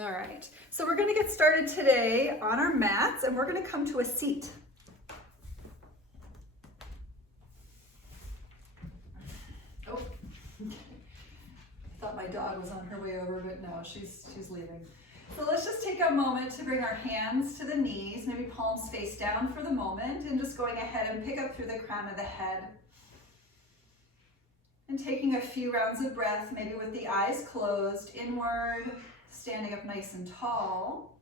All right, so we're gonna get started today on our mats and we're gonna come to a seat. Oh, thought my dog was on her way over, but no, she's leaving. So let's just take a moment to bring our hands to the knees, maybe palms face down for the moment, and just going ahead and pick up through the crown of the head. And taking a few rounds of breath, maybe with the eyes closed, inward, standing up nice and tall.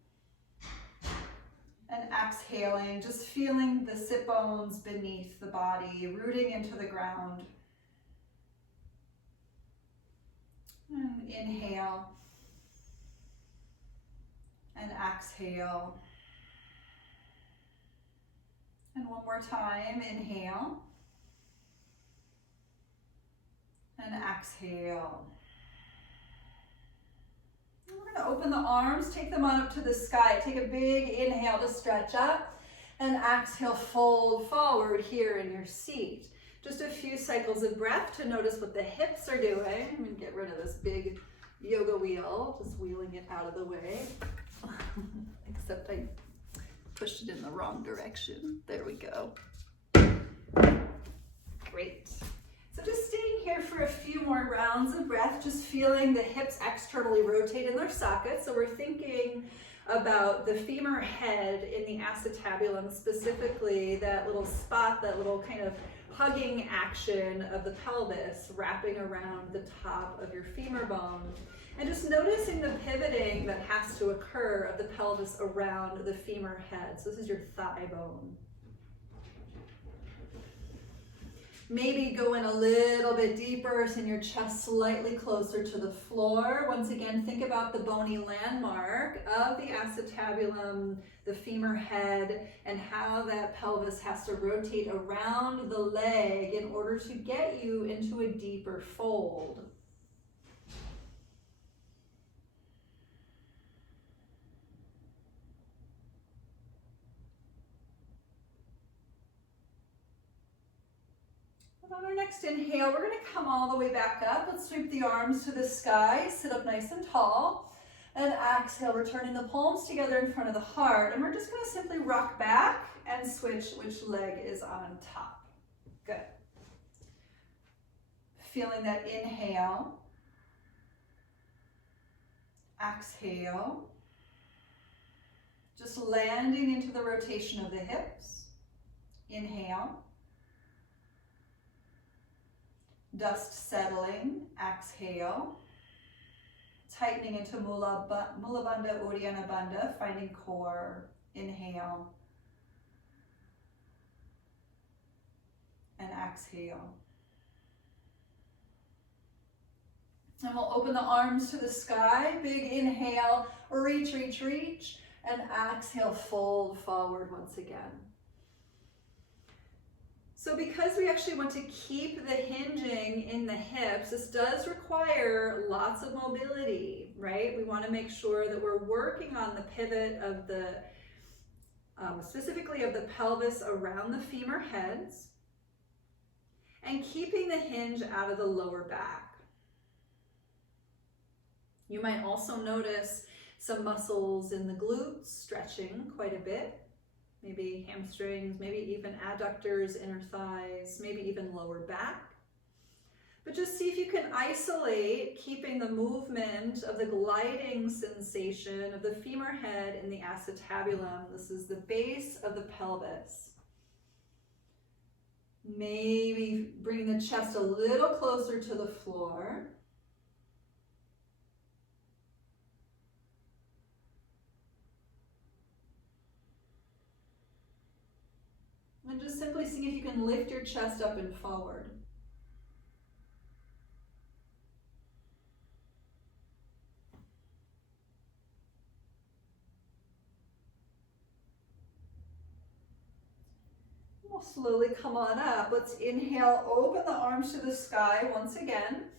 And exhaling, just feeling the sit bones beneath the body, rooting into the ground. And inhale. And exhale. And one more time, inhale. And exhale. And we're going to open the arms, take them on up to the sky. Take a big inhale to stretch up. And exhale, fold forward here in your seat. Just a few cycles of breath to notice what the hips are doing. I'm going to get rid of this big yoga wheel, just wheeling it out of the way. Except I pushed it in the wrong direction. There we go. Great. So just staying here for a few more rounds of breath, just feeling the hips externally rotate in their sockets. So we're thinking about the femur head in the acetabulum, specifically that little spot, that little kind of hugging action of the pelvis wrapping around the top of your femur bone. And just noticing the pivoting that has to occur of the pelvis around the femur head. So this is your thigh bone. Maybe go in a little bit deeper, send your chest slightly closer to the floor. Once again, think about the bony landmark of the acetabulum, the femur head, and how that pelvis has to rotate around the leg in order to get you into a deeper fold. On our next inhale, we're going to come all the way back up. Let's sweep the arms to the sky, sit up nice and tall, and exhale, returning the palms together in front of the heart. And we're just going to simply rock back and switch which leg is on top. Good. Feeling that inhale, exhale, just landing into the rotation of the hips. Inhale. Dust settling, exhale. Tightening into Mula Bandha, Uddiyana Bandha, finding core, inhale. And exhale. And we'll open the arms to the sky, big inhale, reach, reach, reach, and exhale, fold forward once again. So because we actually want to keep the hinging in the hips, this does require lots of mobility, right? We want to make sure that we're working on the pivot of the, specifically of the pelvis around the femur heads, and keeping the hinge out of the lower back. You might also notice some muscles in the glutes stretching quite a bit. Maybe hamstrings, maybe even adductors, inner thighs, maybe even lower back. But just see if you can isolate, keeping the movement of the gliding sensation of the femur head in the acetabulum. This is the base of the pelvis. Maybe bring the chest a little closer to the floor. And just simply see if you can lift your chest up and forward. We'll slowly come on up. Let's inhale, open the arms to the sky once again.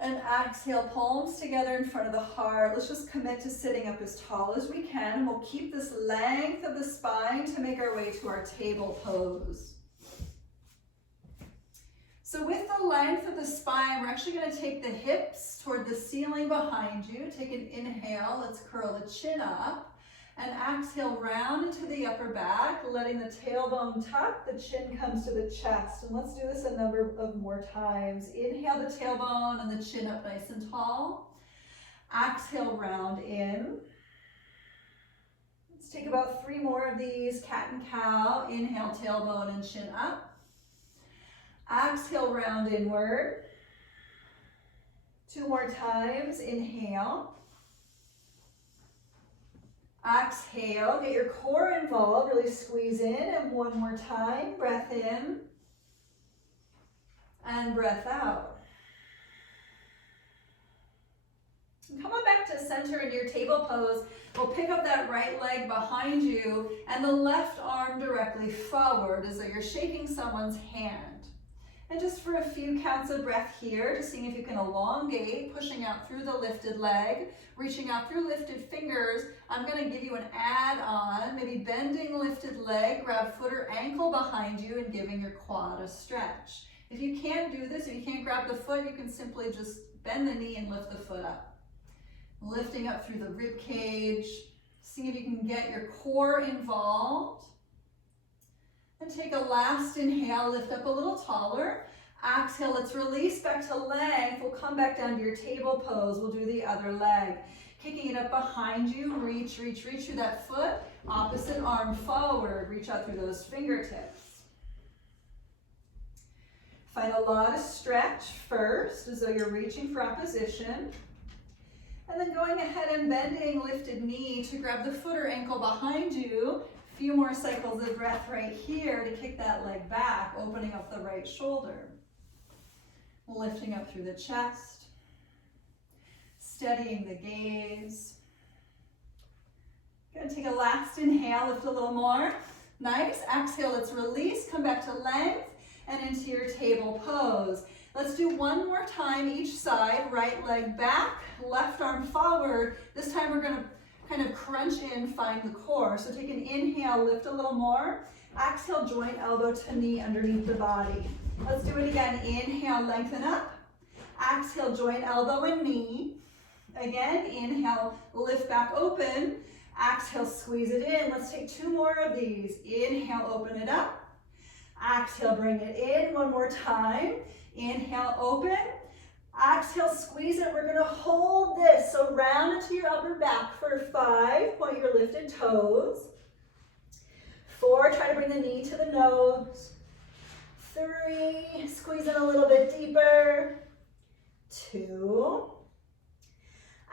And exhale, palms together in front of the heart. Let's just commit to sitting up as tall as we can. And we'll keep this length of the spine to make our way to our table pose. So with the length of the spine, we're actually going to take the hips toward the ceiling behind you. Take an inhale, let's curl the chin up, and exhale, round into the upper back, letting the tailbone tuck, the chin comes to the chest. And let's do this a number of more times. Inhale the tailbone and the chin up nice and tall. Exhale, round in. Let's take about 3 more of these, cat and cow. Inhale, tailbone and chin up. Exhale, round inward. 2 more times, inhale. Exhale, get your core involved, really squeeze in, and 1 more time, breath in, and breath out. And come on back to center in your table pose. We'll pick up that right leg behind you, and the left arm directly forward as though you're shaking someone's hand. And just for a few counts of breath here, just seeing if you can elongate, pushing out through the lifted leg, reaching out through lifted fingers. I'm going to give you an add-on, maybe bending lifted leg, grab foot or ankle behind you and giving your quad a stretch. If you can't do this, if you can't grab the foot, you can simply just bend the knee and lift the foot up. Lifting up through the rib cage, seeing if you can get your core involved. And take a last inhale, lift up a little taller. Exhale, let's release back to length. We'll come back down to your table pose. We'll do the other leg. Kicking it up behind you, reach, reach, reach through that foot. Opposite arm forward, reach out through those fingertips. Find a lot of stretch first, as though you're reaching for opposition. And then going ahead and bending lifted knee to grab the foot or ankle behind you. Few more cycles of breath right here to kick that leg back, opening up the right shoulder. Lifting up through the chest. Steadying the gaze. Gonna take a last inhale, lift a little more. Nice, exhale, let's release, come back to length and into your table pose. Let's do 1 more time each side, right leg back, left arm forward. This time we're gonna kind of crunch in, find the core. So take an inhale, lift a little more. Exhale, joint elbow to knee underneath the body. Let's do it again. Inhale, lengthen up. Exhale, joint elbow and knee. Again, inhale, lift back open. Exhale, squeeze it in. Let's take 2 more of these. Inhale, open it up. Exhale, bring it in 1 more time. Inhale, open. Exhale, squeeze it. We're going to hold this. So round into your upper back for 5. Point your lifted toes. 4, try to bring the knee to the nose. 3, squeeze in a little bit deeper. 2.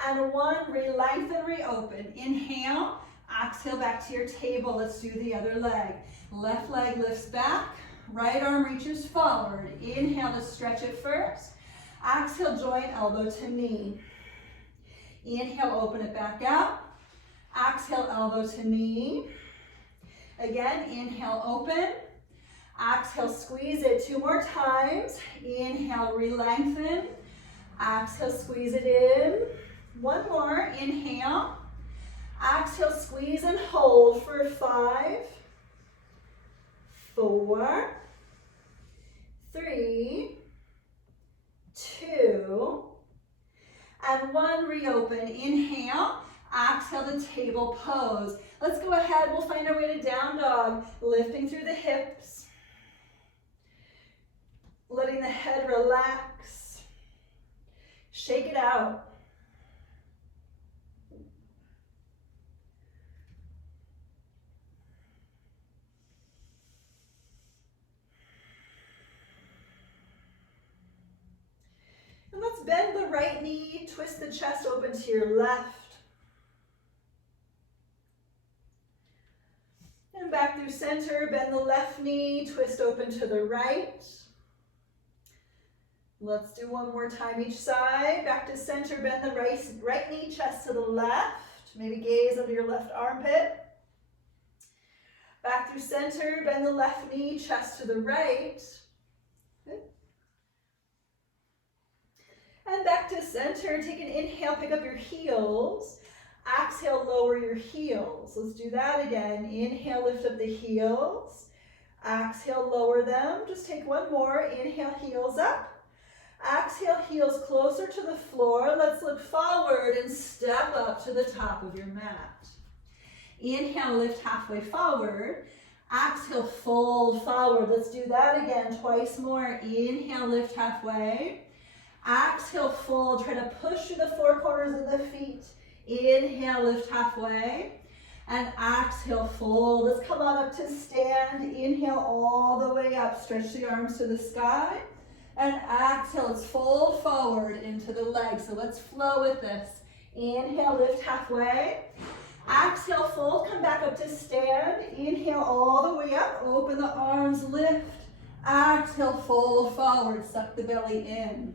And 1, re-lengthen, reopen. Inhale, exhale back to your table. Let's do the other leg. Left leg lifts back. Right arm reaches forward. Inhale to stretch it first. Exhale, joint elbow to knee. Inhale, open it back out. Exhale, elbow to knee. Again, inhale, open. Exhale, squeeze it 2 more times. Inhale, re-lengthen. Exhale, squeeze it in. 1 more, inhale. Exhale, squeeze and hold for 5, 4, 3, 2, and 1, reopen. Inhale, exhale to table pose. Let's go ahead, we'll find our way to down dog, lifting through the hips, letting the head relax, shake it out. And let's bend the right knee, twist the chest open to your left. And back through center, bend the left knee, twist open to the right. Let's do 1 more time each side. Back to center, bend the right knee, chest to the left. Maybe gaze under your left armpit. Back through center, bend the left knee, chest to the right. Good. And back to center, take an inhale, pick up your heels. Exhale, lower your heels. Let's do that again. Inhale, lift up the heels. Exhale, lower them. Just take one more. Inhale, heels up. Exhale, heels closer to the floor. Let's look forward and step up to the top of your mat. Inhale, lift halfway forward. Exhale, fold forward. Let's do that again, twice more. Inhale, lift halfway. Exhale, fold. Try to push through the four corners of the feet. Inhale, lift halfway. And exhale, fold. Let's come on up to stand. Inhale all the way up. Stretch the arms to the sky. And exhale, let's fold forward into the legs. So let's flow with this. Inhale, lift halfway. Exhale, fold, come back up to stand. Inhale all the way up. Open the arms, lift. Exhale, fold forward. Suck the belly in.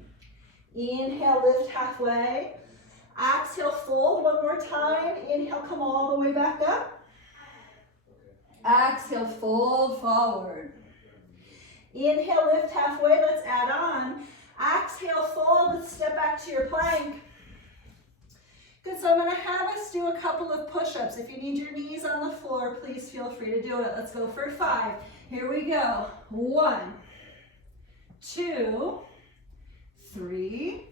Inhale, lift halfway. Exhale, fold one more time. Inhale, come all the way back up. Exhale, fold forward. Inhale, lift halfway. Let's add on. Exhale, fold. Let's step back to your plank. Good, so I'm going to have us do a couple of push-ups. If you need your knees on the floor, please feel free to do it. Let's go for 5. Here we go. 1, 2, 3,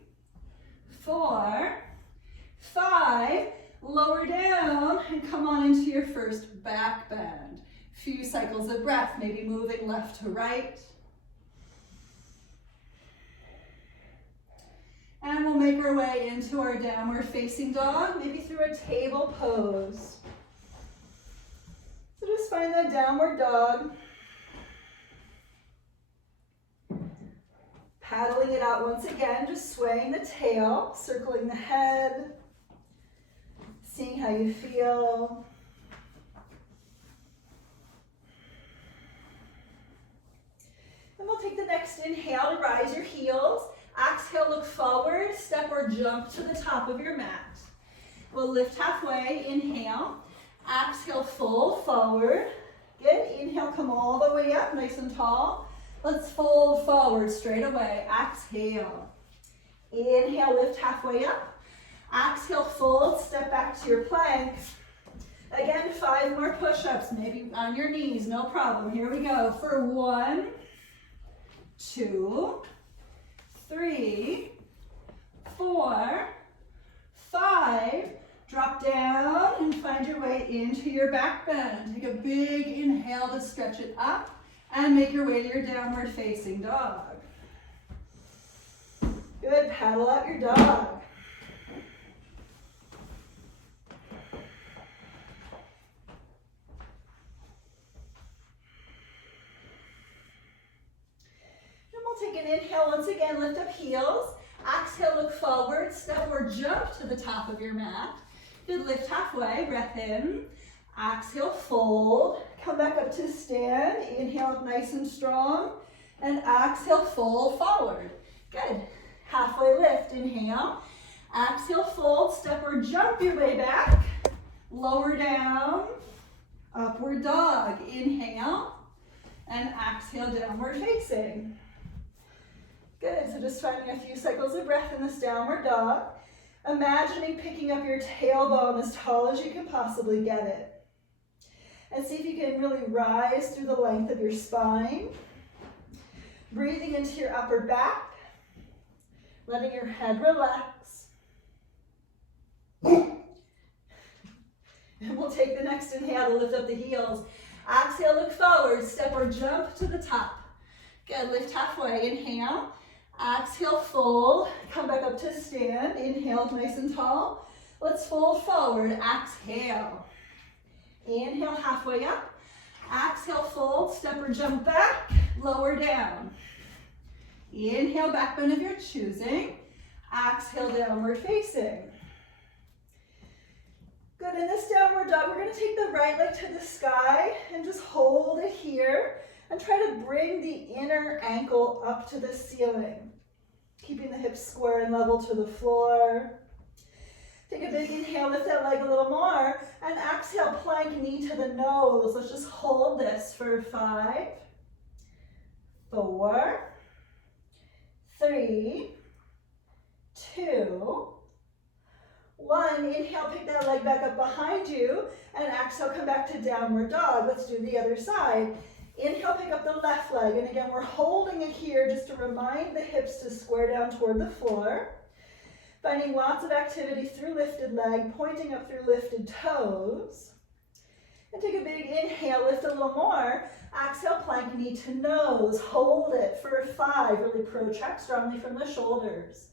4, 5. Lower down and come on into your first back bend. Few cycles of breath, maybe moving left to right. And we'll make our way into our downward facing dog, maybe through a table pose. So just find that downward dog. Paddling it out once again, just swaying the tail, circling the head, seeing how you feel. And we'll take the next inhale to rise your heels. Exhale, look forward, step or jump to the top of your mat. We'll lift halfway, inhale. Exhale, fold forward. Good, inhale, come all the way up, nice and tall. Let's fold forward straight away. Exhale. Inhale, lift halfway up. Exhale, fold, step back to your plank. Again, 5 more push-ups, maybe on your knees, no problem. Here we go for 1, 2, 3, 4, 5. Drop down and find your way into your back bend. Take a big inhale to stretch it up and make your way to your downward facing dog. Good, paddle out your dog. Take an inhale, once again, lift up heels. Exhale, look forward, step or jump to the top of your mat. Good, lift halfway, breath in. Exhale, fold. Come back up to stand. Inhale up nice and strong. And exhale, fold forward. Good. Halfway lift, inhale. Exhale, fold, step or jump your way back. Lower down. Upward dog. Inhale. And exhale, downward facing. Good, so just finding a few cycles of breath in this downward dog. Imagining picking up your tailbone as tall as you can possibly get it. And see if you can really rise through the length of your spine. Breathing into your upper back. Letting your head relax. And we'll take the next inhale to lift up the heels. Exhale, look forward, step or jump to the top. Good, lift halfway, inhale. Exhale, fold, come back up to stand. Inhale, nice and tall. Let's fold forward, exhale. Inhale, halfway up. Exhale, fold, step or jump back, lower down. Inhale, back bend of your choosing. Exhale, downward facing. Good, in this downward dog, we're gonna take the right leg to the sky and just hold it here. And try to bring the inner ankle up to the ceiling, keeping the hips square and level to the floor. Take a big inhale, lift that leg a little more, and exhale, plank knee to the nose. Let's just hold this for 5, 4, 3, 2, 1. Inhale, pick that leg back up behind you, and exhale, come back to downward dog. Let's do the other side. Inhale, pick up the left leg. And again, we're holding it here just to remind the hips to square down toward the floor. Finding lots of activity through lifted leg, pointing up through lifted toes. And take a big inhale, lift a little more. Exhale, plank knee to nose. Hold it for 5. Really protract strongly from the shoulders.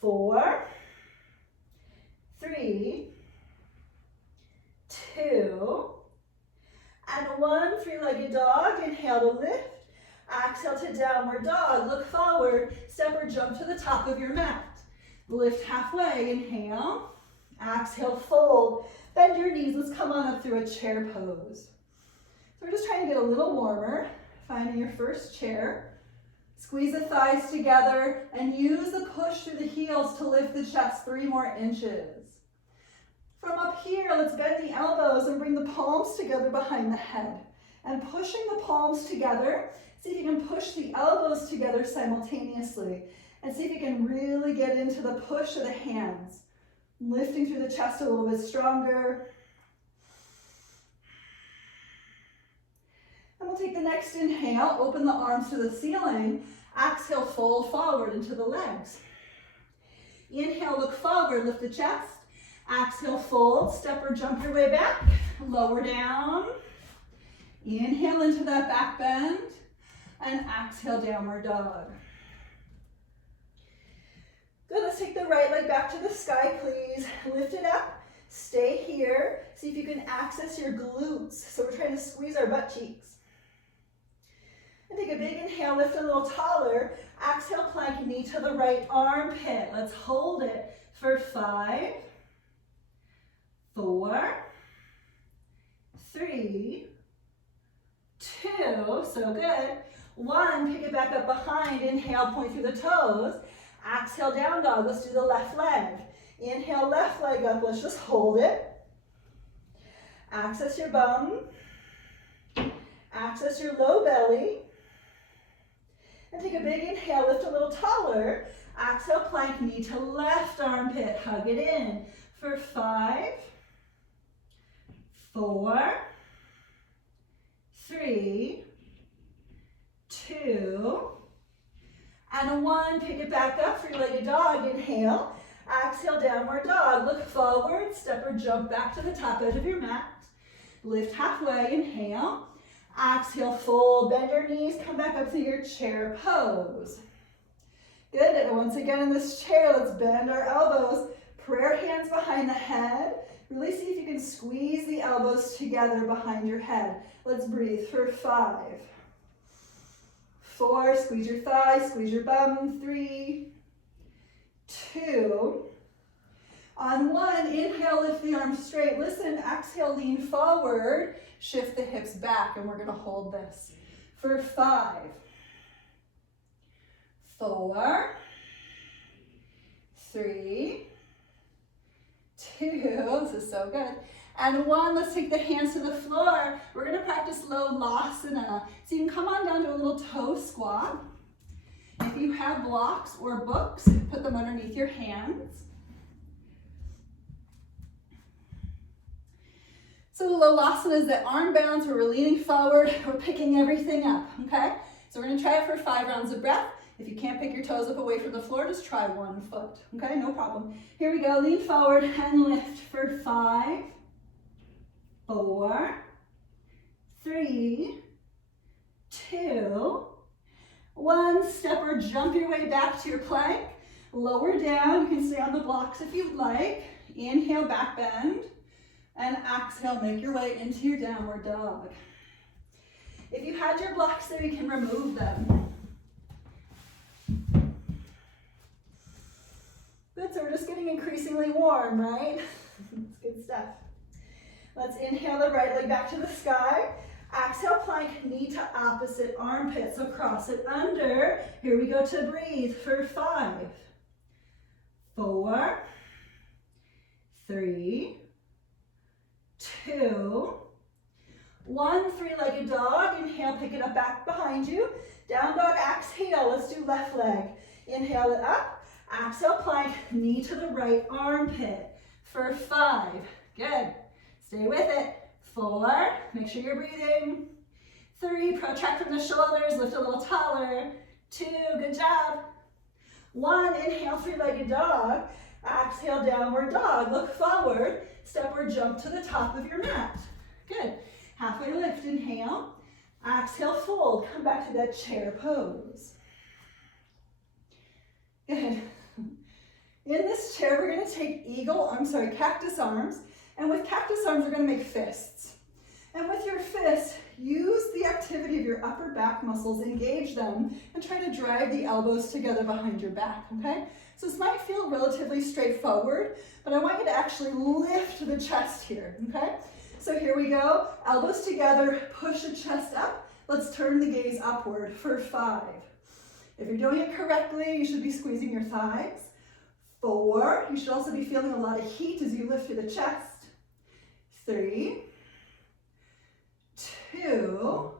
4, 3, 2, and 1. 3-legged dog. Inhale to lift. Exhale to downward dog. Look forward. Step or jump to the top of your mat. Lift halfway. Inhale. Exhale, fold. Bend your knees. Let's come on up through a chair pose. So we're just trying to get a little warmer. Finding your first chair. Squeeze the thighs together and use the push through the heels to lift the chest 3 more inches. From up here, let's bend the elbows and bring the palms together behind the head. And pushing the palms together, see if you can push the elbows together simultaneously. And see if you can really get into the push of the hands. Lifting through the chest a little bit stronger. And we'll take the next inhale, open the arms to the ceiling. Exhale, fold forward into the legs. Inhale, look forward, lift the chest. Exhale, fold, step or jump your way back. Lower down. Inhale into that back bend. And exhale, downward dog. Good, let's take the right leg back to the sky, please. Lift it up, stay here. See if you can access your glutes. So we're trying to squeeze our butt cheeks. And take a big inhale, lift a little taller. Exhale, plank knee to the right armpit. Let's hold it for 5, 4, 3, 2, so good. 1, pick it back up behind. Inhale, point through the toes. Exhale, down dog. Let's do the left leg. Inhale, left leg up. Let's just hold it. Access your bum. Access your low belly. And take a big inhale, lift a little taller. Exhale, plank knee to left armpit. Hug it in for 5, 4, 3, 2, and 1. Pick it back up, 3-legged dog. Inhale. Exhale, downward dog. Look forward, step or jump back to the top edge of your mat. Lift halfway, inhale. Exhale, fold, bend your knees, come back up to your chair pose. Good, and once again in this chair, let's bend our elbows. Prayer hands behind the head. Really see if you can squeeze the elbows together behind your head. Let's breathe for 5, 4, squeeze your thighs, squeeze your bum. 3, 2, on 1, inhale, lift the arms straight. Listen, exhale, lean forward, shift the hips back, and we're gonna hold this for 5, 4, 3, 2, this is so good, and 1. Let's take the hands to the floor. We're gonna practice low lasana. So you can come on down to a little toe squat. If you have blocks or books, put them underneath your hands. So the low lasana is the arm bounce where we're leaning forward, we're picking everything up, okay? So we're gonna try it for 5 rounds of breath. If you can't pick your toes up away from the floor, just try 1 foot, okay? No problem. Here we go, lean forward and lift for 5, 4, 3, 2, 1. Step or jump your way back to your plank. Lower down, you can stay on the blocks if you'd like. Inhale, back bend. And exhale, make your way into your downward dog. If you had your blocks there, you can remove them. Good, so we're just getting increasingly warm, right? That's good stuff. Let's inhale the right leg back to the sky. Exhale, plank knee to opposite armpit. So cross it under. Here we go to breathe for 5, 4, 3, 2, 1. 3-legged dog. Inhale, pick it up back behind you. Down dog, exhale. Let's do left leg. Inhale it up. Exhale, plank, knee to the right armpit for 5. Good. Stay with it. 4. Make sure you're breathing. 3, protract from the shoulders, lift a little taller. 2, good job. 1, inhale, three-legged dog. Exhale, downward dog. Look forward, step or jump to the top of your mat. Good. Halfway lift, inhale. Exhale, fold. Come back to that chair pose. Good. In this chair, we're going to take cactus arms. And with cactus arms, we're going to make fists. And with your fists, use the activity of your upper back muscles, engage them, and try to drive the elbows together behind your back, okay? So this might feel relatively straightforward, but I want you to actually lift the chest here, okay? So here we go, elbows together, push the chest up. Let's turn the gaze upward for 5. If you're doing it correctly, you should be squeezing your thighs. 4, you should also be feeling a lot of heat as you lift through the chest. 3, 2.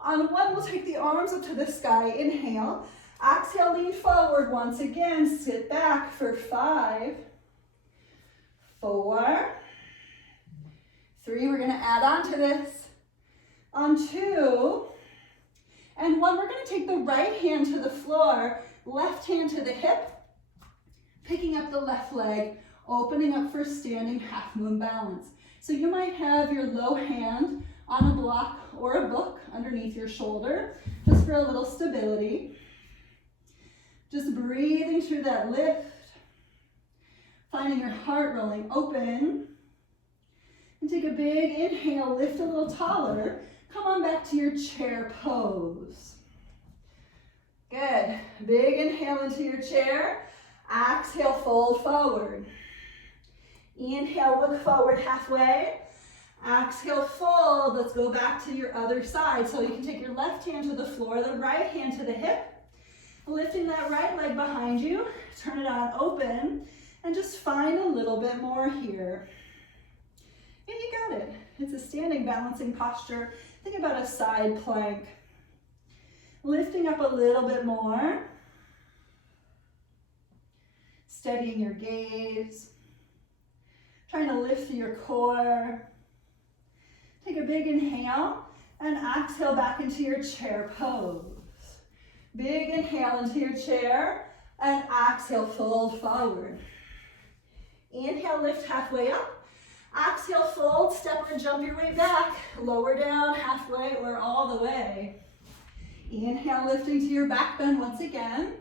On 1, we'll take the arms up to the sky. Inhale. Exhale, lean forward once again. Sit back for 5, 4, 3. We're going to add on to this. On 2, and 1, we're going to take the right hand to the floor, left hand to the hip, picking up the left leg, opening up for standing half moon balance. So you might have your low hand on a block or a book underneath your shoulder, just for a little stability. Just breathing through that lift, finding your heart rolling open. And take a big inhale, lift a little taller. Come on back to your chair pose. Good. Big inhale into your chair. Exhale, fold forward. Inhale, look forward halfway. Exhale, fold. Let's go back to your other side. So you can take your left hand to the floor, the right hand to the hip. Lifting that right leg behind you. Turn it on open. And just find a little bit more here. And you got it. It's a standing balancing posture. Think about a side plank. Lifting up a little bit more. Steadying your gaze. Trying to lift through your core. Take a big inhale and exhale back into your chair pose. Big inhale into your chair and exhale, fold forward. Inhale, lift halfway up. Exhale, fold, step or jump your way back. Lower down, halfway or all the way. Inhale, lifting to your back bend once again.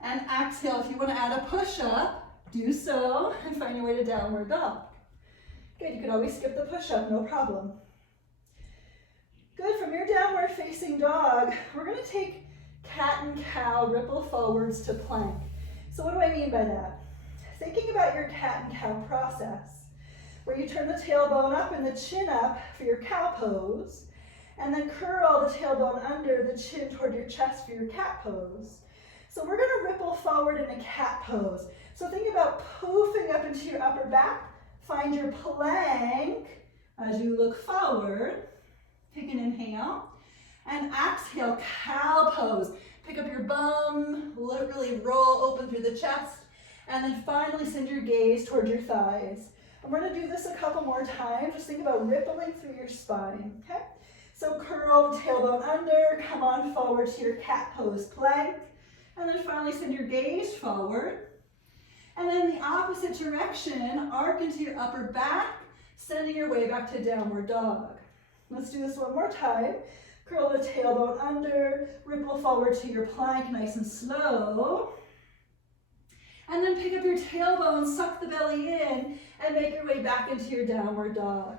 And exhale, if you want to add a push-up, do so and find your way to downward dog. Good, you can always skip the push-up, no problem. Good, from your downward facing dog, we're going to take cat and cow, ripple forwards to plank. So what do I mean by that? Thinking about your cat and cow process, where you turn the tailbone up and the chin up for your cow pose, and then curl the tailbone under the chin toward your chest for your cat pose. So we're going to ripple forward in a cat pose. So think about poofing up into your upper back. Find your plank as you look forward. Take an inhale. And exhale, cow pose. Pick up your bum, really roll open through the chest. And then finally send your gaze toward your thighs. And we're going to do this a couple more times. Just think about rippling through your spine. Okay? So curl the tailbone under. Come on forward to your cat pose plank. And then finally send your gaze forward. And then the opposite direction, arc into your upper back, sending your way back to downward dog. Let's do this one more time. Curl the tailbone under, ripple forward to your plank nice and slow. And then pick up your tailbone, suck the belly in, and make your way back into your downward dog.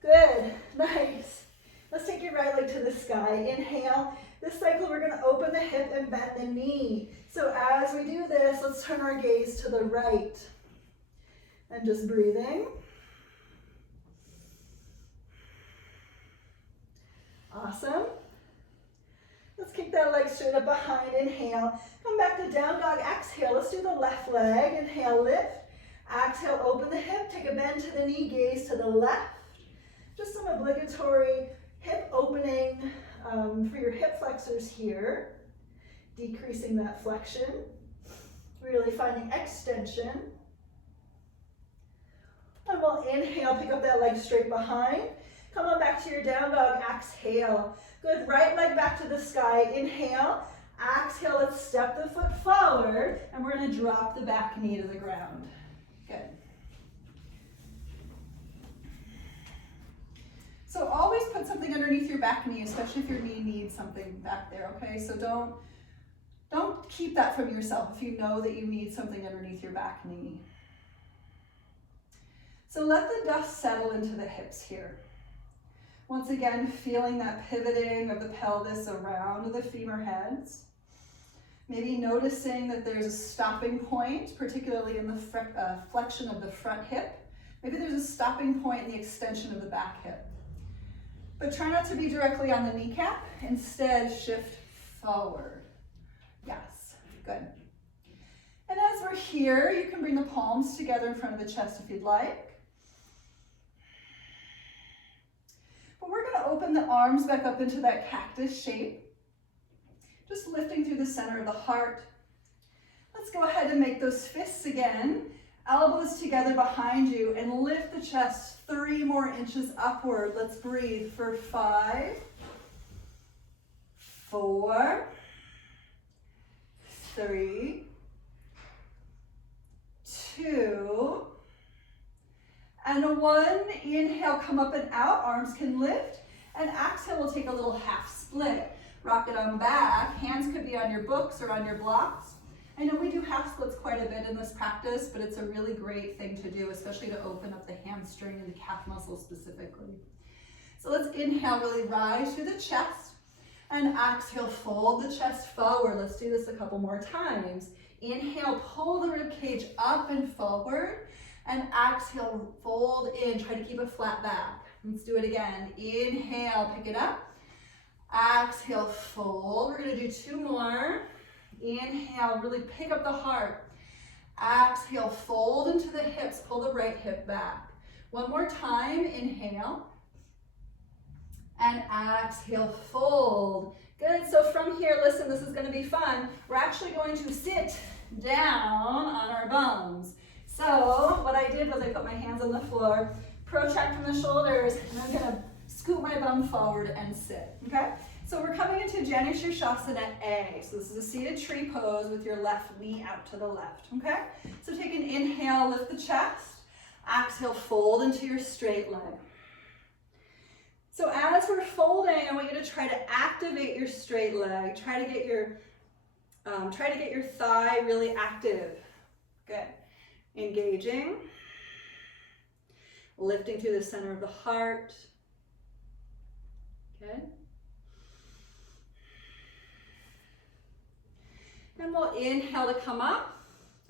Good, nice. Let's take your right leg to the sky. Inhale. This cycle, we're going to open the hip and bend the knee. So as we do this, let's turn our gaze to the right. And just breathing. Awesome. Let's kick that leg straight up behind. Inhale. Come back to down dog. Exhale. Let's do the left leg. Inhale, lift. Exhale, open the hip. Take a bend to the knee. Gaze to the left. Just some obligatory hip opening for your hip flexors here. Decreasing that flexion. Really finding extension. And we'll inhale, pick up that leg straight behind. Come on back to your down dog, exhale. Good, right leg back to the sky, inhale. Exhale, let's step the foot forward, and we're gonna drop the back knee to the ground. Good. So always put something underneath your back knee, especially if your knee needs something back there, okay? So don't keep that from yourself if you know that you need something underneath your back knee. So let the dust settle into the hips here. Once again, feeling that pivoting of the pelvis around the femur heads. Maybe noticing that there's a stopping point, particularly in the flexion of the front hip. Maybe there's a stopping point in the extension of the back hip. But try not to be directly on the kneecap. Instead, shift forward. Yes, good. And as we're here, you can bring the palms together in front of the chest if you'd like. But we're going to open the arms back up into that cactus shape. Just lifting through the center of the heart. Let's go ahead and make those fists again. Elbows together behind you and lift the chest 3 more inches upward. Let's breathe for 5, 4, 3, 2, and 1. Inhale, come up and out, arms can lift. And exhale, we'll take a little half split. Rock it on back. Hands could be on your books or on your blocks. I know we do half splits quite a bit in this practice, but it's a really great thing to do, especially to open up the hamstring and the calf muscle specifically. So let's inhale, really rise through the chest, and exhale, fold the chest forward. Let's do this a couple more times. Inhale, pull the rib cage up and forward, and exhale, fold in. Try to keep a flat back. Let's do it again. Inhale, pick it up. Exhale, fold. We're gonna do 2 more. Inhale, really pick up the heart. Exhale, fold into the hips, pull the right hip back. 1 more time, inhale. And exhale, fold. Good, so from here, listen, this is gonna be fun. We're actually going to sit down on our bums. So what I did was I put my hands on the floor, protract from the shoulders, and I'm gonna scoot my bum forward and sit, okay? So we're coming into Janu Shirshasana A. So this is a seated tree pose with your left knee out to the left, okay? So take an inhale, lift the chest. Exhale, fold into your straight leg. So as we're folding, I want you to try to activate your straight leg. Try to get your thigh really active. Good. Engaging. Lifting through the center of the heart. Good. And we'll inhale to come up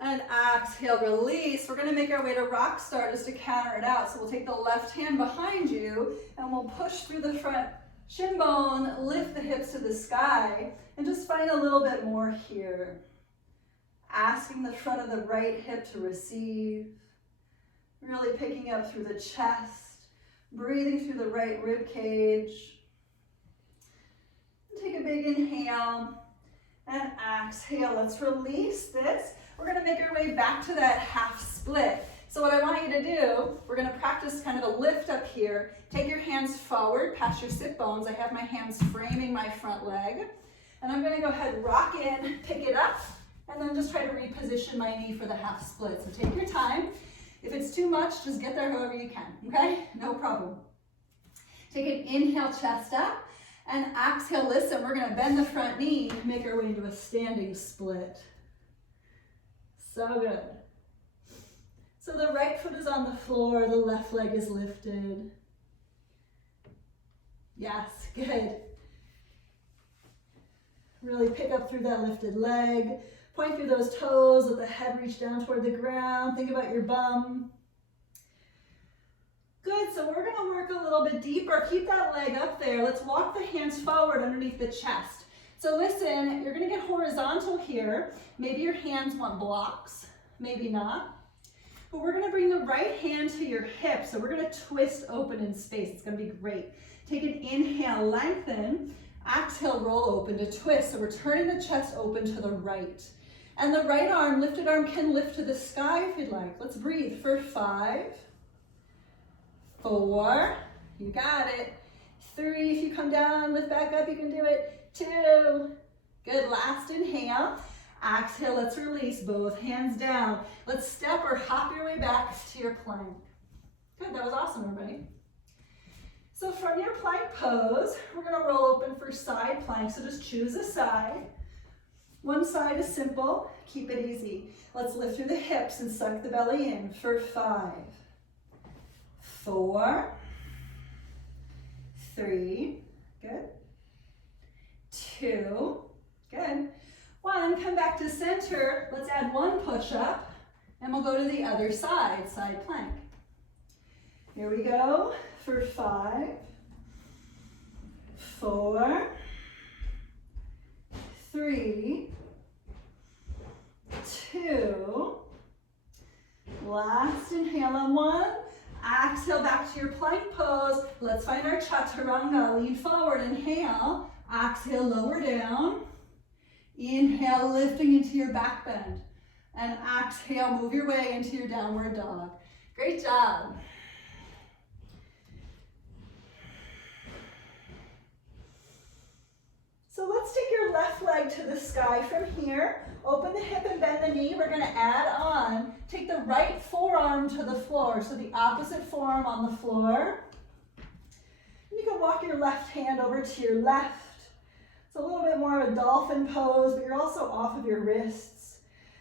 and exhale, release. We're gonna make our way to rock start just to counter it out. So we'll take the left hand behind you and we'll push through the front shin bone, lift the hips to the sky, and just find a little bit more here. Asking the front of the right hip to receive. Really picking up through the chest, breathing through the right rib cage. Take a big inhale. And exhale, let's release this. We're gonna make our way back to that half split. So what I want you to do, we're gonna practice kind of a lift up here. Take your hands forward past your sit bones. I have my hands framing my front leg. And I'm gonna go ahead, rock in, pick it up, and then just try to reposition my knee for the half split. So take your time. If it's too much, just get there however you can, okay? No problem. Take an inhale, chest up. And exhale, listen, we're gonna bend the front knee, make our way into a standing split. So good. So the right foot is on the floor, the left leg is lifted. Yes, good. Really pick up through that lifted leg. Point through those toes, let the head reach down toward the ground. Think about your bum. Good, so we're gonna work a little bit deeper. Keep that leg up there. Let's walk the hands forward underneath the chest. So listen, you're gonna get horizontal here. Maybe your hands want blocks, maybe not. But we're gonna bring the right hand to your hip. So we're gonna twist open in space. It's gonna be great. Take an inhale, lengthen. Exhale, roll open to twist. So we're turning the chest open to the right. And the right arm, lifted arm, can lift to the sky if you'd like. Let's breathe for 5, 4, You got it. 3, if you come down, lift back up, you can do it. 2, good, last inhale. Exhale, let's release, both hands down. Let's step or hop your way back to your plank. Good, that was awesome, everybody. So from your plank pose, we're gonna roll open for side plank, so just choose a side. One side is simple, keep it easy. Let's lift through the hips and suck the belly in for 5, 4, 3, good, 2, good, 1, come back to center. Let's add 1 push-up, and we'll go to the other side, side plank. Here we go for 5, 4, 3, 2, last inhale on 1, exhale back to your plank pose. Let's find our chaturanga, lean forward, inhale, exhale, lower down, inhale, lifting into your back bend, and exhale, move your way into your downward dog. Great job. So let's take your left leg to the sky from here. Open the hip and bend the knee. We're gonna add on. Take the right forearm to the floor, so the opposite forearm on the floor. And you can walk your left hand over to your left. It's a little bit more of a dolphin pose, but you're also off of your wrists.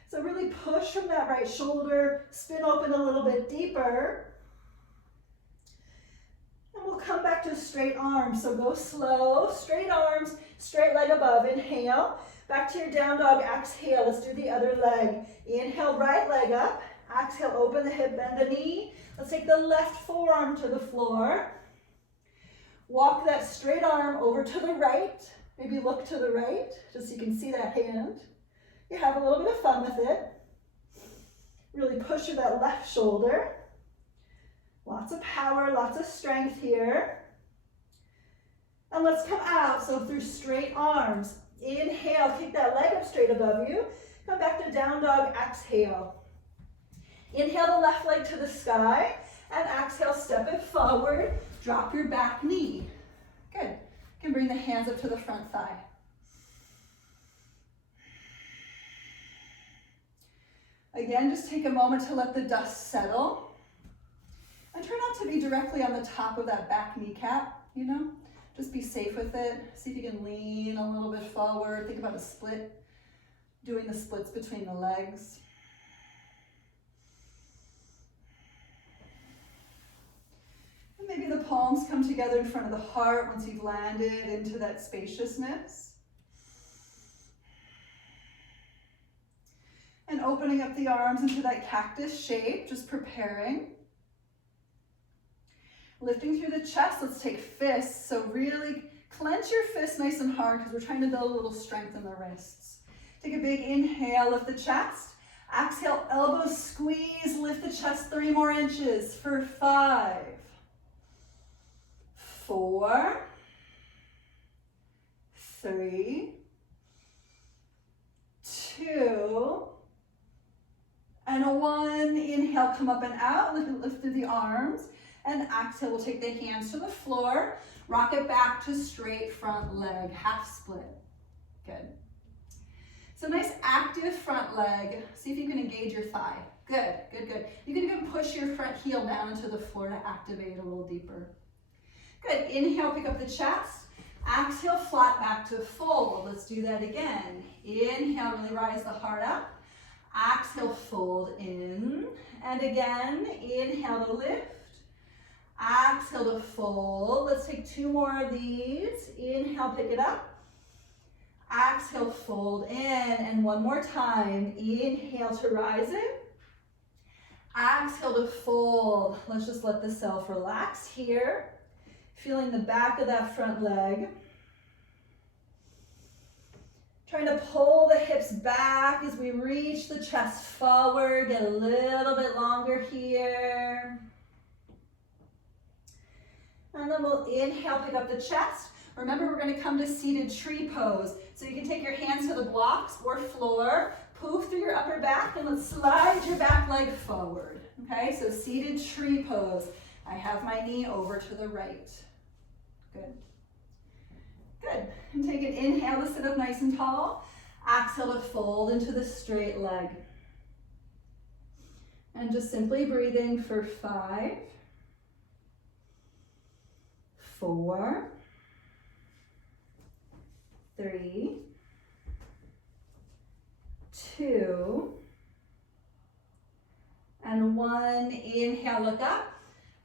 So really push from that right shoulder, spin open a little bit deeper. And we'll come back to straight arms. So go slow, straight arms, straight leg above. Inhale, back to your down dog, exhale. Let's do the other leg. Inhale, right leg up. Exhale, open the hip, bend the knee. Let's take the left forearm to the floor. Walk that straight arm over to the right. Maybe look to the right, just so you can see that hand. You have a little bit of fun with it. Really push through that left shoulder. Lots of power, lots of strength here. And let's come out, so through straight arms. Inhale, kick that leg up straight above you. Come back to down dog, exhale. Inhale the left leg to the sky, and exhale, step it forward. Drop your back knee. Good. You can bring the hands up to the front thigh. Again, just take a moment to let the dust settle. And try not to be directly on the top of that back kneecap, you know? Just be safe with it. See if you can lean a little bit forward. Think about a split, doing the splits between the legs. And maybe the palms come together in front of the heart once you've landed into that spaciousness. And opening up the arms into that cactus shape, just preparing. Lifting through the chest, let's take fists. So really clench your fists nice and hard because we're trying to build a little strength in the wrists. Take a big inhale, lift the chest. Exhale, elbows squeeze, lift the chest 3 more inches for 5, 4, 3, 2, and 1. Inhale, come up and out, lift through the arms. And exhale, we'll take the hands to the floor, rock it back to straight front leg, half split. Good. So nice active front leg. See if you can engage your thigh. Good, good, good. You can even push your front heel down into the floor to activate a little deeper. Good, inhale, pick up the chest. Exhale, flat back to fold. Let's do that again. Inhale, really rise the heart up. Exhale, fold in. And again, inhale to lift. Exhale to fold. Let's take 2 more of these. Inhale, pick it up. Exhale, fold in. And 1 more time. Inhale to rise it. Exhale to fold. Let's just let the self relax here. Feeling the back of that front leg. Trying to pull the hips back as we reach the chest forward. Get a little bit longer here. And then we'll inhale, pick up the chest. Remember, we're going to come to seated tree pose. So you can take your hands to the blocks or floor, poof through your upper back, and let's slide your back leg forward. Okay, so seated tree pose. I have my knee over to the right. Good. Good. And take an inhale to sit up nice and tall. Exhale to fold into the straight leg. And just simply breathing for 5, 4, 3, 2, and 1. Inhale, look up,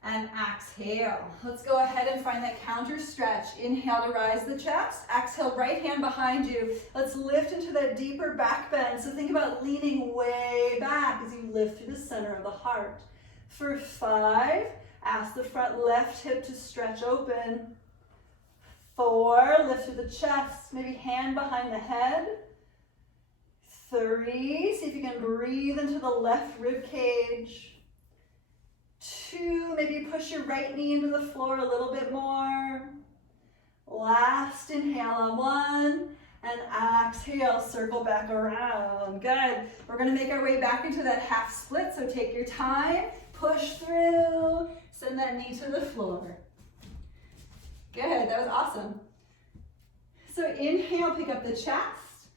and exhale. Let's go ahead and find that counter stretch. Inhale to rise the chest. Exhale, right hand behind you. Let's lift into that deeper back bend. So think about leaning way back as you lift through the center of the heart. For 5, ask the front left hip to stretch open. 4, lift through the chest, maybe hand behind the head. 3, see if you can breathe into the left rib cage. 2, maybe push your right knee into the floor a little bit more. Last inhale on 1, and exhale, circle back around. Good. We're gonna make our way back into that half split, so take your time, push through, send that knee to the floor. Good, that was awesome. So inhale, pick up the chest.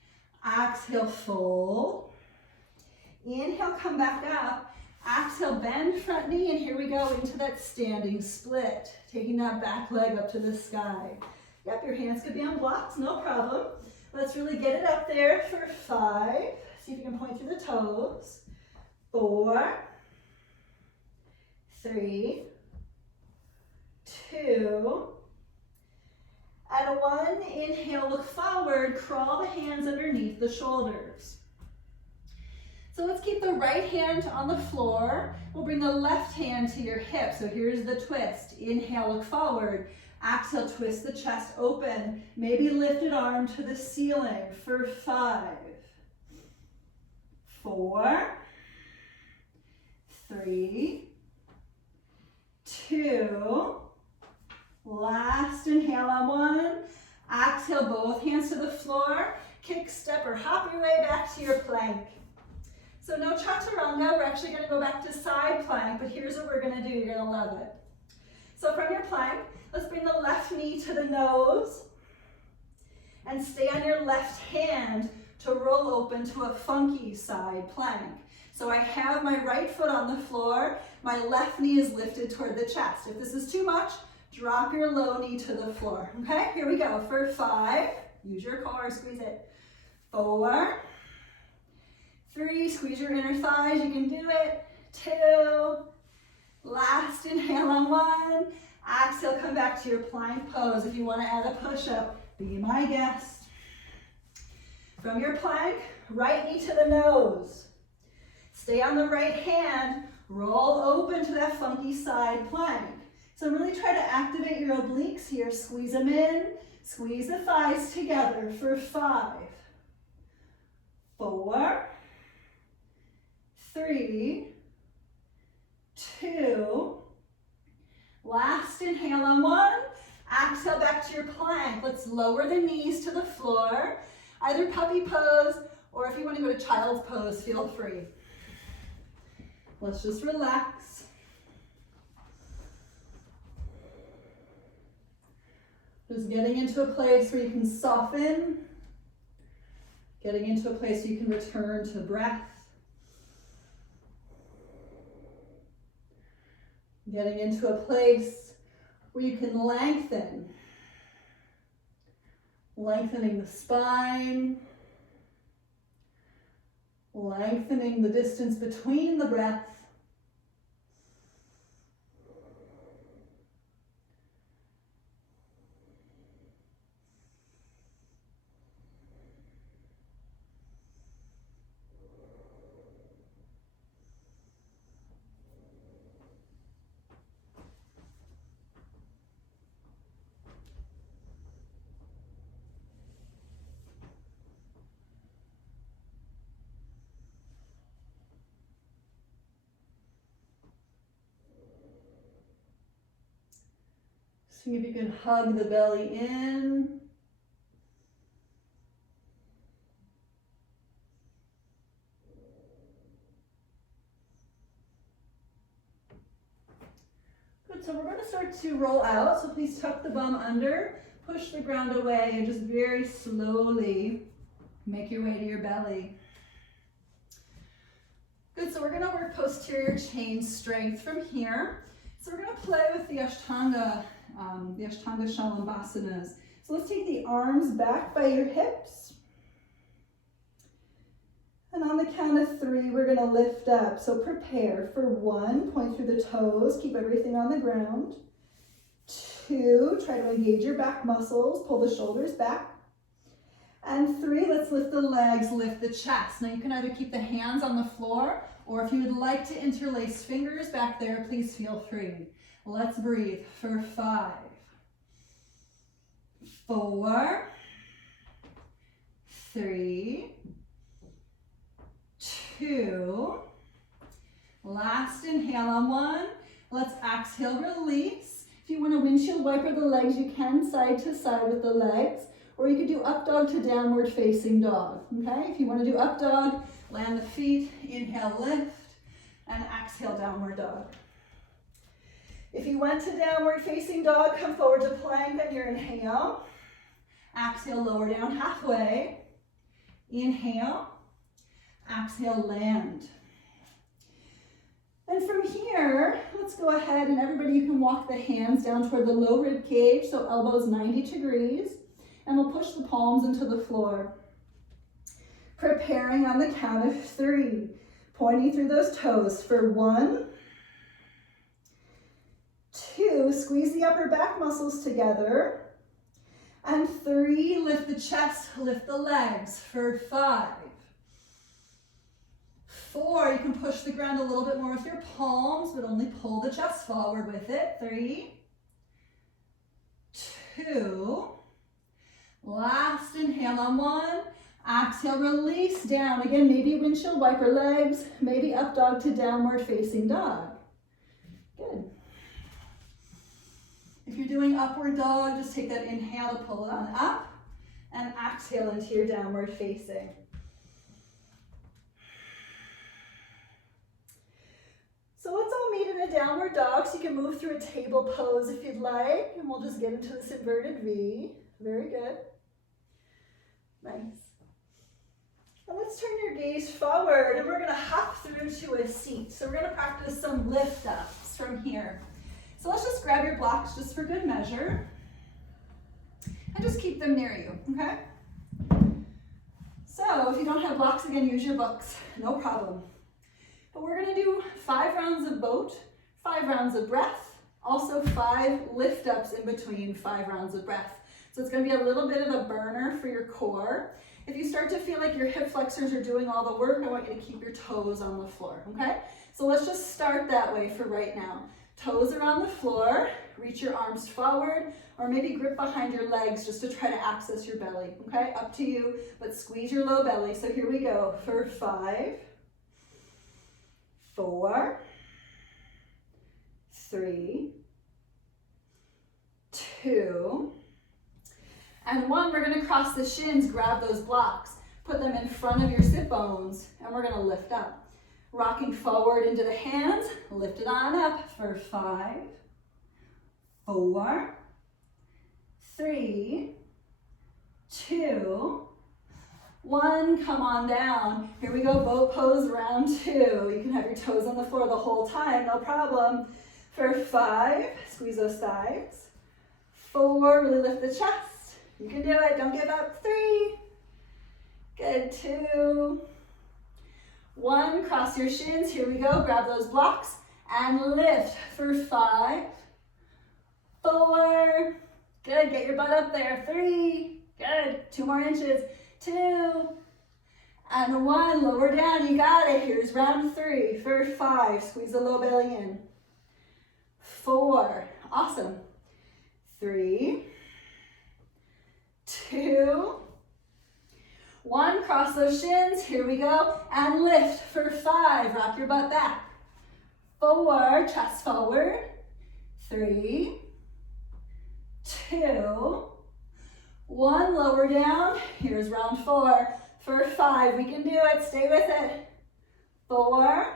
Exhale, fold. Inhale, come back up. Exhale, bend front knee, and here we go into that standing split. Taking that back leg up to the sky. Yep, your hands could be on blocks, no problem. Let's really get it up there for 5. See if you can point through the toes. 4, 3, 2, and 1. Inhale, look forward, crawl the hands underneath the shoulders. So let's keep the right hand on the floor. We'll bring the left hand to your hip. So here's the twist. Inhale, look forward. Exhale, twist the chest open. Maybe lifted arm to the ceiling for 5, 4, 3, 2, last inhale on 1. Exhale, both hands to the floor. Kick, step, or hop your way back to your plank. So no chaturanga, we're actually gonna go back to side plank, but here's what we're gonna do, you're gonna love it. So from your plank, let's bring the left knee to the nose and stay on your left hand to roll open to a funky side plank. So I have my right foot on the floor, my left knee is lifted toward the chest. If this is too much, drop your low knee to the floor. Okay, here we go. For 5, use your core, squeeze it. 4, 3, squeeze your inner thighs, you can do it. 2, last inhale on 1. Exhale, come back to your plank pose. If you want to add a push-up, be my guest. From your plank, right knee to the nose. Stay on the right hand, roll open to that funky side plank. So really try to activate your obliques here. Squeeze them in, squeeze the thighs together for 5, 4, 3, 2, last inhale on 1. Exhale back to your plank. Let's lower the knees to the floor. Either puppy pose, or if you want to go to child's pose, feel free. Let's just relax. Just getting into a place where you can soften. Getting into a place where you can return to breath. Getting into a place where you can lengthen. Lengthening the spine. Lengthening the distance between the breaths. See if you can hug the belly in. Good, Good, so we're gonna start to roll out, so please tuck the bum under, push the ground away, and just very slowly make your way to your belly. Good, so we're gonna work posterior chain strength from here. So we're gonna play with the Ashtanga Shalambasanas. So let's take the arms back by your hips. And on the count of 3, we're gonna lift up. So prepare for 1, point through the toes, keep everything on the ground. 2, try to engage your back muscles, pull the shoulders back. And 3, let's lift the legs, lift the chest. Now you can either keep the hands on the floor, or if you would like to interlace fingers back there, please feel free. Let's breathe for 5, 4, 3, 2, last inhale on 1. Let's exhale, release. If you want to windshield wiper the legs, you can side to side with the legs, or you could do up dog to downward facing dog, okay? If you want to do up dog, land the feet, inhale, lift, and exhale, downward dog. If you went to downward facing dog, come forward to plank on your inhale. Exhale, lower down halfway. Inhale. Exhale, land. And from here, let's go ahead and everybody, you can walk the hands down toward the low rib cage, so elbows 90 degrees, and we'll push the palms into the floor. Preparing on the count of 3, pointing through those toes for 1, 2, squeeze the upper back muscles together, and 3, lift the chest, lift the legs for 5, 4, you can push the ground a little bit more with your palms, but only pull the chest forward with it. 3, 2, last inhale on 1, exhale, release down. Again, maybe windshield wiper legs, maybe up dog to downward facing dog. Good. If you're doing upward dog, just take that inhale to pull it on up, and exhale into your downward facing. So let's all meet in a downward dog, so you can move through a table pose if you'd like, and we'll just get into this inverted V. Very good. Nice. And let's turn your gaze forward, and we're gonna hop through to a seat. So we're gonna practice some lift ups from here. So let's just grab your blocks just for good measure, and just keep them near you, okay? So if you don't have blocks, again, use your books, no problem. But we're gonna do 5 rounds of boat, 5 rounds of breath, also 5 lift ups in between 5 rounds of breath. So it's gonna be a little bit of a burner for your core. If you start to feel like your hip flexors are doing all the work, I want you to keep your toes on the floor, okay? So let's just start that way for right now. Toes are on the floor, reach your arms forward, or maybe grip behind your legs just to try to access your belly, okay? Up to you, but squeeze your low belly. So here we go for 5, 4, 3, 2, and 1. We're gonna cross the shins, grab those blocks, put them in front of your sit bones, and we're gonna lift up. Rocking forward into the hands, lift it on up for 5, 4, 3, 2, 1, come on down. Here we go, boat pose, round 2. You can have your toes on the floor the whole time, no problem. For 5, squeeze those thighs. 4, really lift the chest. You can do it, don't give up. 3, good, 2, 1, cross your shins, here we go, grab those blocks, and lift for 5, 4, good, get your butt up there, 3, good, 2 more inches, 2, and 1, lower down, you got it, here's round 3, for 5, squeeze the low belly in, 4, awesome, 3, 2, 1, cross those shins, here we go, and lift for 5, rock your butt back, 4, chest forward, 3, 2, 1, lower down, here's round 4, for 5, we can do it, stay with it, 4,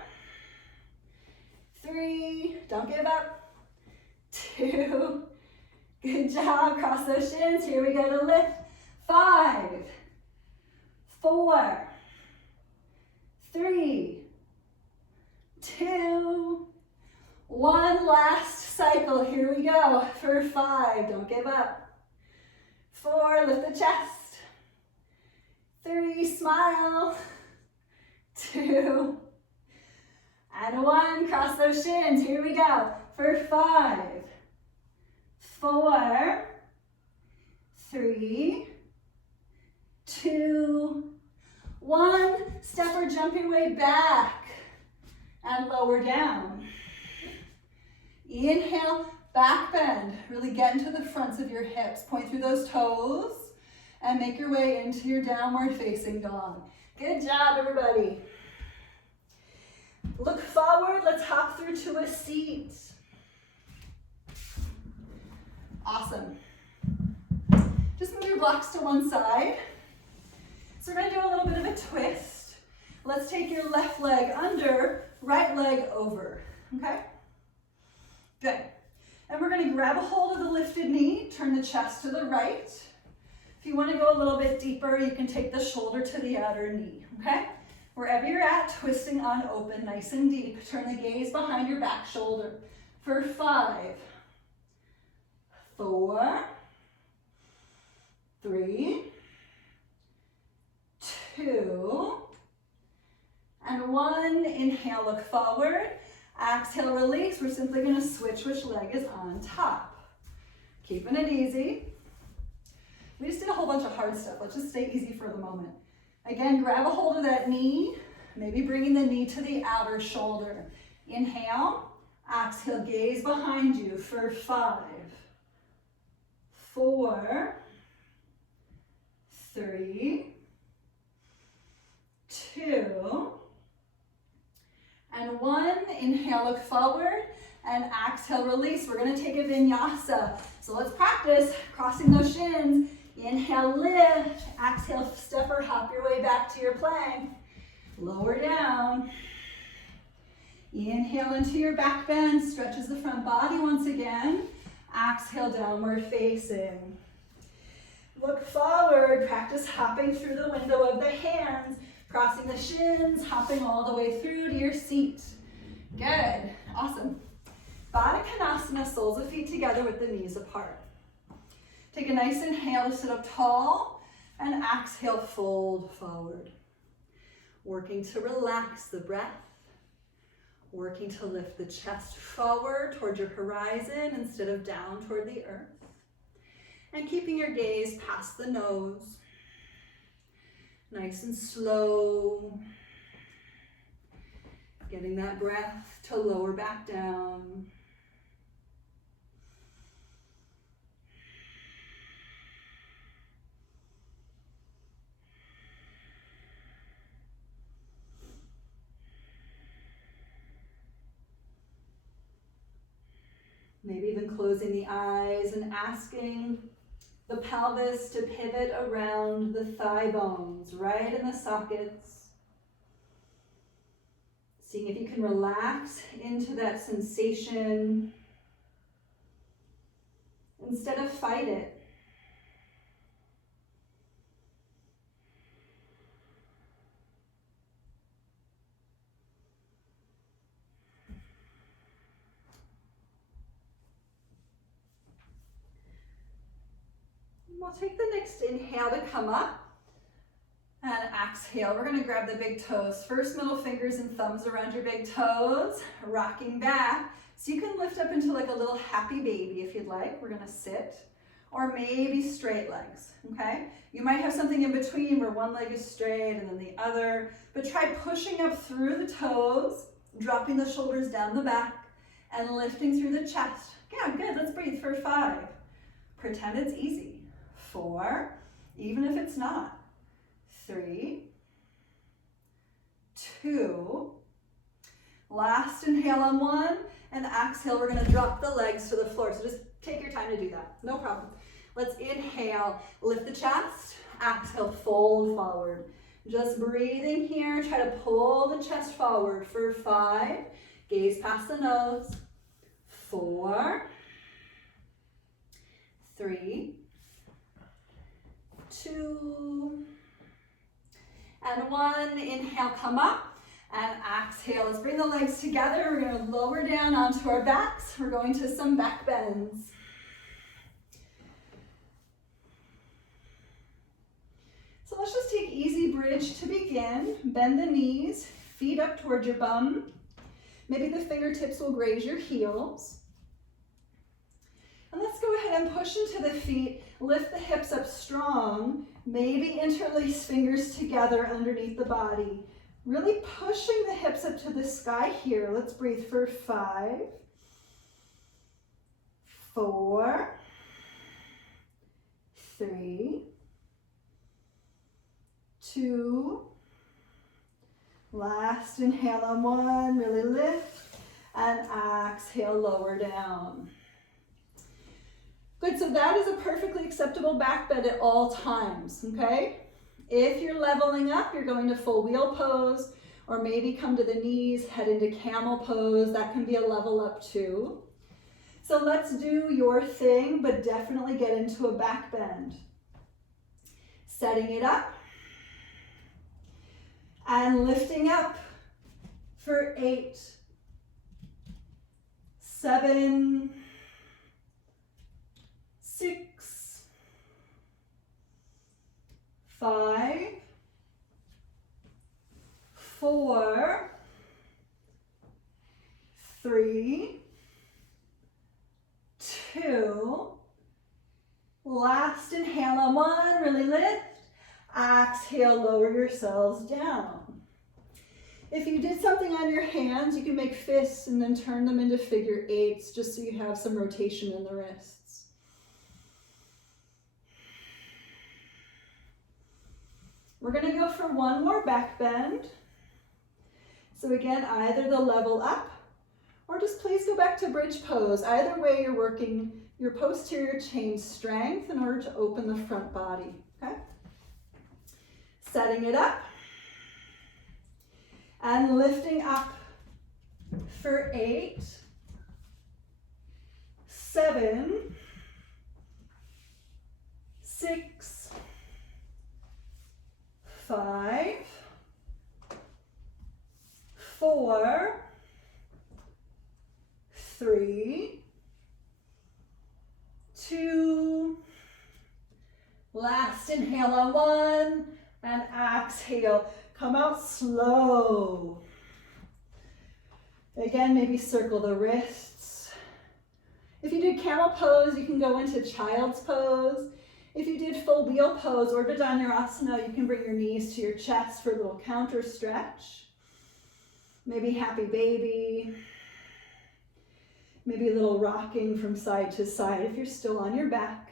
3, don't give up, 2. Good job. Cross those shins. Here we go to lift. 5, 4, 3, 2, 1. Last cycle. Here we go for 5. Don't give up. 4, lift the chest. 3, smile. 2, and 1. Cross those shins. Here we go for 5, 4, 3, 2, 1. Step or jump your way back and lower down. Inhale, back bend. Really get into the fronts of your hips. Point through those toes and make your way into your downward facing dog. Good job, everybody. Look forward. Let's hop through to a seat. Awesome. Just move your blocks to one side. So we're going to do a little bit of a twist. Let's take your left leg under, right leg over. Okay? Good. And we're going to grab a hold of the lifted knee, turn the chest to the right. If you want to go a little bit deeper, you can take the shoulder to the outer knee. Okay? Wherever you're at, twisting on open, nice and deep. Turn the gaze behind your back shoulder for 5, 4, 3, 2, and 1. Inhale, look forward. Exhale, release. We're simply going to switch which leg is on top. Keeping it easy. We just did a whole bunch of hard stuff. Let's just stay easy for the moment. Again, grab a hold of that knee, maybe bringing the knee to the outer shoulder. Inhale, exhale, gaze behind you for 5, 4, 3, 2, and 1. Inhale, look forward, and exhale, release. We're gonna take a vinyasa. So let's practice crossing those shins. Inhale, lift. Exhale, step or hop your way back to your plank. Lower down. Inhale into your back bend, stretches the front body once again. Exhale, downward facing. Look forward, practice hopping through the window of the hands, crossing the shins, hopping all the way through to your seat. Good, awesome. Baddha Konasana, soles of feet together with the knees apart. Take a nice inhale to sit up tall, and exhale, fold forward. Working to relax the breath, working to lift the chest forward toward your horizon instead of down toward the earth. And keeping your gaze past the nose. Nice and slow. Getting that breath to lower back down. Maybe even closing the eyes and asking the pelvis to pivot around the thigh bones, right in the sockets. Seeing if you can relax into that sensation instead of fight it. We'll take the next inhale to come up and exhale. We're going to grab the big toes. First, middle fingers and thumbs around your big toes, rocking back. So you can lift up into like a little happy baby if you'd like. We're going to sit, or maybe straight legs, okay? You might have something in between where one leg is straight and then the other, but try pushing up through the toes, dropping the shoulders down the back, and lifting through the chest. Yeah, good. Let's breathe for 5. Pretend it's easy. 4, even if it's not. 3, 2, last inhale on 1, and exhale, we're gonna drop the legs to the floor. So just take your time to do that, no problem. Let's inhale, lift the chest, exhale, fold forward. Just breathing here, try to pull the chest forward for 5, gaze past the nose. 4, 3, 2, and 1. Inhale, come up, and exhale. Let's bring the legs together. We're going to lower down onto our backs. We're going to some back bends. So let's just take easy bridge to begin. Bend the knees, feet up towards your bum. Maybe the fingertips will graze your heels. And let's go ahead and push into the feet. Lift the hips up strong. Maybe interlace fingers together underneath the body. Really pushing the hips up to the sky here. Let's breathe for 5, 4, 3, 2. Last inhale on 1. Really lift. And exhale, lower down. Good, so that is a perfectly acceptable back bend at all times, okay? If you're leveling up, you're going to full wheel pose, or maybe come to the knees, head into camel pose. That can be a level up too. So let's do your thing, but definitely get into a back bend. Setting it up, and lifting up for 8, 7, 6, 5, 4, 3, 2. Last inhale on 1, really lift. Exhale, lower yourselves down. If you did something on your hands, you can make fists and then turn them into figure 8s just so you have some rotation in the wrists. We're going to go for one more back bend. So again, either the level up or just please go back to bridge pose. Either way, you're working your posterior chain strength in order to open the front body, okay? Setting it up and lifting up for 8, 7, 6, 5, 4, 3, 2, last inhale on 1, and exhale. Come out slow. Again, maybe circle the wrists. If you did camel pose, you can go into child's pose. If you did full wheel pose or Dhanurasana, you can bring your knees to your chest for a little counter stretch. Maybe happy baby. Maybe a little rocking from side to side if you're still on your back.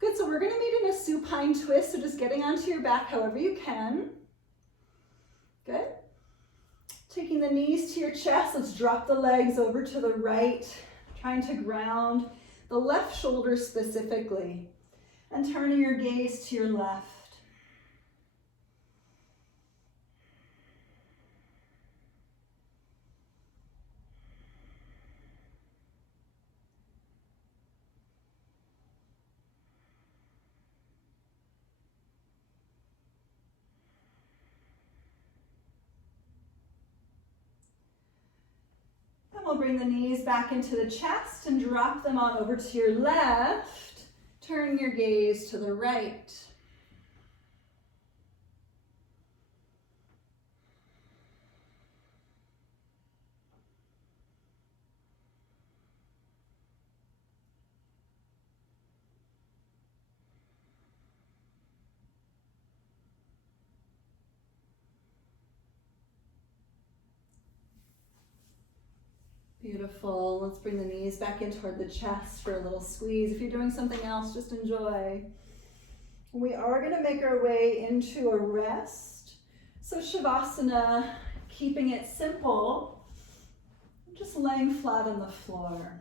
Good, so we're going to meet in a supine twist, so just getting onto your back however you can. Good. Taking the knees to your chest, let's drop the legs over to the right, trying to ground the left shoulder specifically, and turning your gaze to your left. We'll bring the knees back into the chest and drop them on over to your left. Turn your gaze to the right. Beautiful. Let's bring the knees back in toward the chest for a little squeeze. If you're doing something else, just enjoy. We are going to make our way into a rest. So Shavasana, keeping it simple, just laying flat on the floor.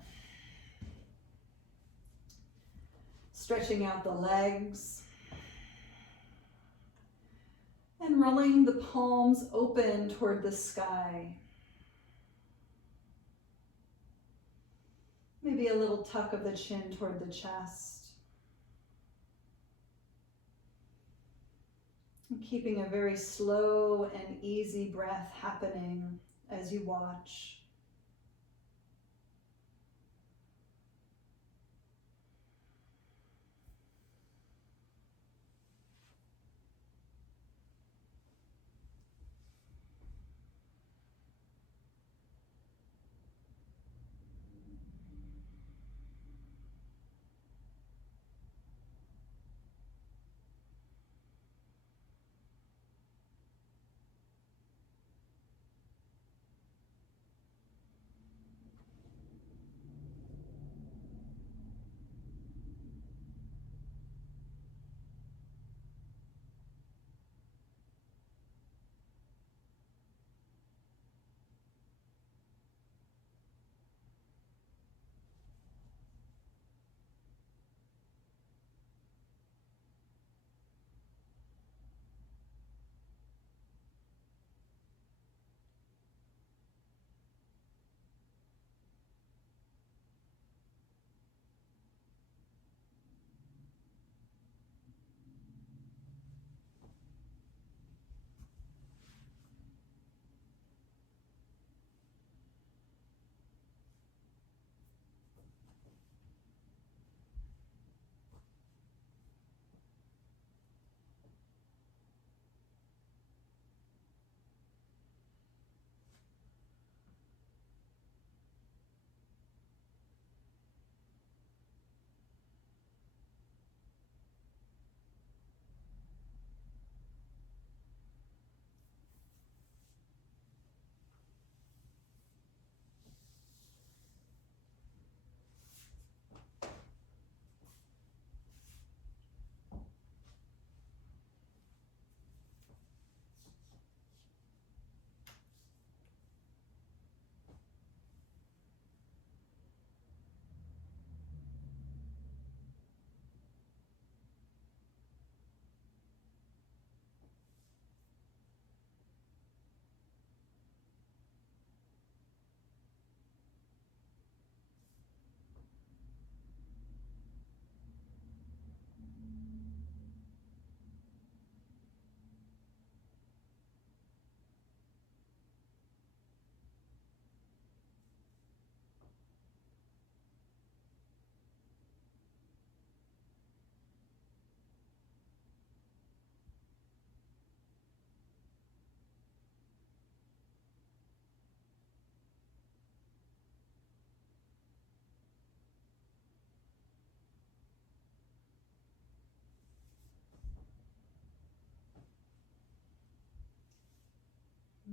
Stretching out the legs. And And rolling the palms open toward the sky. Maybe a little tuck of the chin toward the chest. And keeping a very slow and easy breath happening as you watch.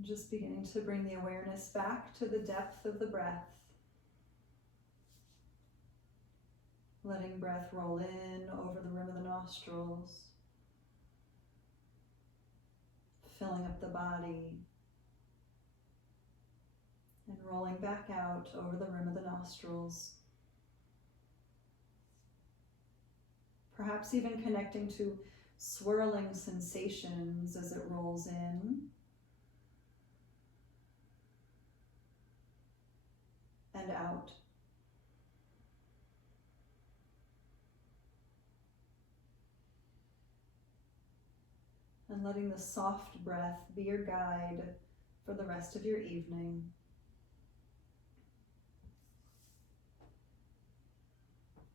Just beginning to bring the awareness back to the depth of the breath. Letting breath roll in over the rim of the nostrils. Filling up the body. And rolling back out over the rim of the nostrils. Perhaps even connecting to swirling sensations as it rolls in. And out. And letting the soft breath be your guide for the rest of your evening.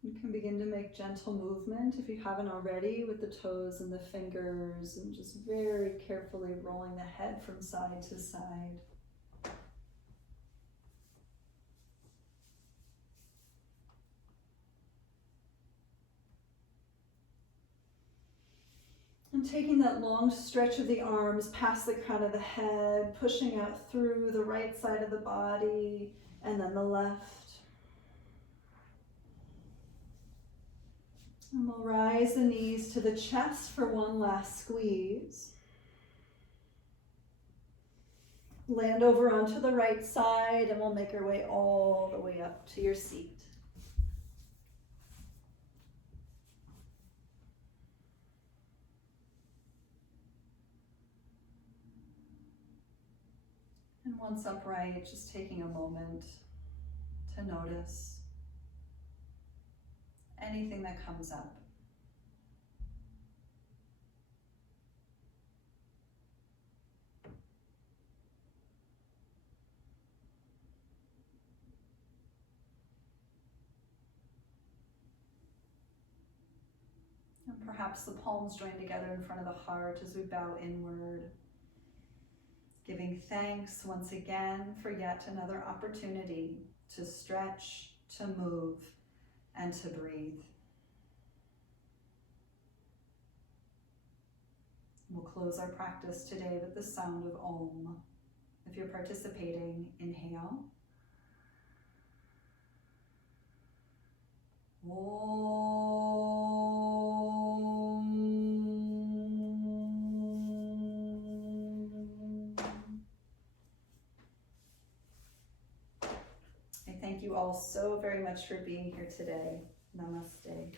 You can begin to make gentle movement if you haven't already with the toes and the fingers, and just very carefully rolling the head from side to side. And taking that long stretch of the arms past the crown of the head, pushing out through the right side of the body and then the left. And we'll rise the knees to the chest for one last squeeze. Land over onto the right side and we'll make our way all the way up to your seat. And once upright, just taking a moment to notice anything that comes up. And perhaps the palms join together in front of the heart as we bow inward, giving thanks once again for yet another opportunity to stretch, to move, and to breathe. We'll close our practice today with the sound of Om. If you're participating, inhale. Om. I thank you all so very much for being here today. Namaste.